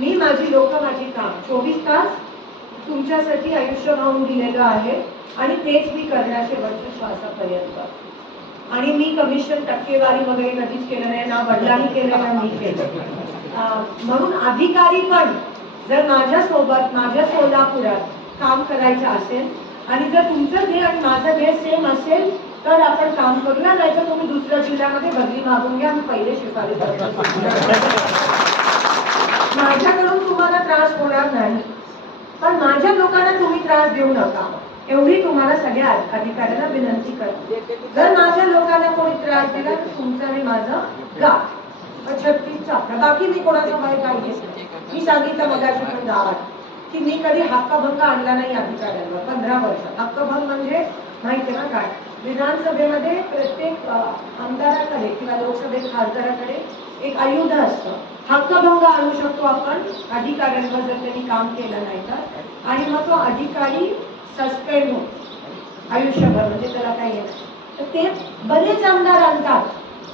मी माझी लोक माझी काम. चोवीस तास तुमच्यासाठी आयुष्य वाहून दिलेलं आहे आणि तेच मी करणार शेवटच्या श्वासापर्यंत आणि मी कमिशन टक्केवारी वगैरे कधीच केलं नाही ना वडिलांनी केलं ना मी केलं. म्हणून अधिकारी पण जर माझ्या सोबत माझ्या सोलापुरात काम करायचं असेल आणि जर तुमचं ध्येय आणि माझं ध्येय सेम असेल तर आपण काम करूया नाही तर तुम्ही दुसऱ्या जिल्ह्यामध्ये बदली मागून घ्या मी पहिले शिफारस करतो. त्रास होणार नाही. पण माझ्या लोकांना तुम्ही त्रास देऊ नका. एवढी तुम्हाला सगळ्या अधिकाऱ्यांना विनंती करते. जर माझ्या लोकांना कोणी त्रास दिला तर तुमचं आणि माझं गा. छत्तीसचा बाकी मी कोणाचं बाहेर काही मी सांगितलं मगाशी पण गावात की मी कधी हक्कभंग आणला नाही अधिकाऱ्यांवर पंधरा वर्षात हक्कभंग म्हणजे माहिती ना काय? विधानसभेमध्ये प्रत्येक आमदाराकडे किंवा लोकसभेत खासदाराकडे एक आयुध असतं. हक्कभंग आणू शकतो आपण. अधिकाऱ्यांवर जर त्यांनी काम केलं नाही तर. आणि मग तो अधिकारी सस्पेंड होतो. आयुष्यभर म्हणजे त्याला काही आहे तर ते बरेच आमदार आणतात.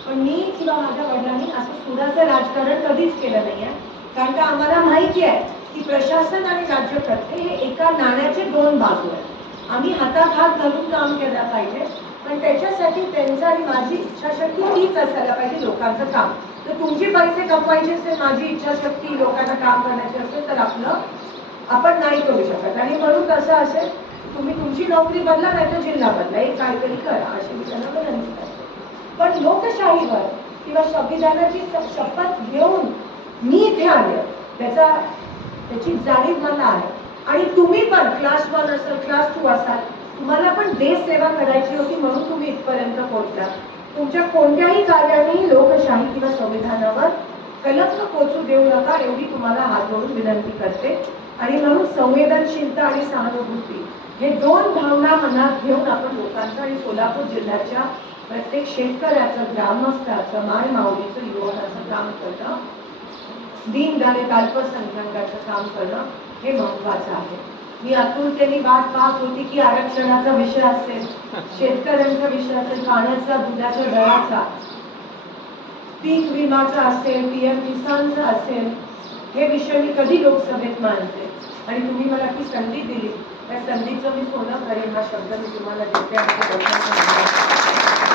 पण मी किंवा माझ्या वडिलांनी असं सुराचं राजकारण कधीच केलं नाही आहे. कारण का आम्हाला माहिती आहे की प्रशासन आणि राज्यकर्ते हे एका नाण्याचे दोन बाजू आहेत. आम्ही हातात हात घालून काम केलं पाहिजे. पण त्याच्यासाठी त्यांचा आणि माझी इच्छाशक्ती तीच असायला पाहिजे लोकांचं काम. तर तुमचे पैसे कमवायचे असेल माझी इच्छाशक्ती लोकांना काम करण्याची असेल तर आपलं आपण नाही करू शकत. आणि म्हणून कसं असेल तुम्ही तुमची नोकरी बदला नाही तर जिल्हा बदला. एक काहीतरी करा अशी मी त्यांना विनंती करते. पण लोकशाहीवर किंवा संविधानाची शपथ घेऊन मी इथे आले त्याचा त्याची जाणीव मला आहे. आणि तुम्ही पण क्लास वन असाल क्लास टू असाल तुम्हाला पण देश सेवा करायची होती म्हणून तुम्ही इथपर्यंत पोहोचला तुमच्या कोणत्याही कार्याने लोकशाही किंवा संविधानावर कलंक पोचू देऊ नका एवढी तुम्हाला हात जोडून विनंती करते. आणि म्हणून संवेदनशीलता आणि सहानुभूती हे दोन भावना मनात घेऊन आपण लोकांचं आणि सोलापूर जिल्ह्याच्या प्रत्येक शेतकऱ्याचं ग्रामस्थाचं माय माऊलीचं युवकाचं काम करणं दीन दलित अल्पसंख्याकाचं काम करणं हे महत्वाचं आहे. मी आतुरतेने वाट पाहत होती की आरक्षणाचा विषय असेल शेतकऱ्यांचा विषय असेल पाण्याचा दुधाच्या दराचा पीक विमाचा असेल पी एम किसानचा असेल हे विषय मी कधी लोकसभेत मांडते आणि तुम्ही मला ती संधी दिली त्या संधीचं मी सोनं करेन हा शब्द मी तुम्हाला देते आणि देते.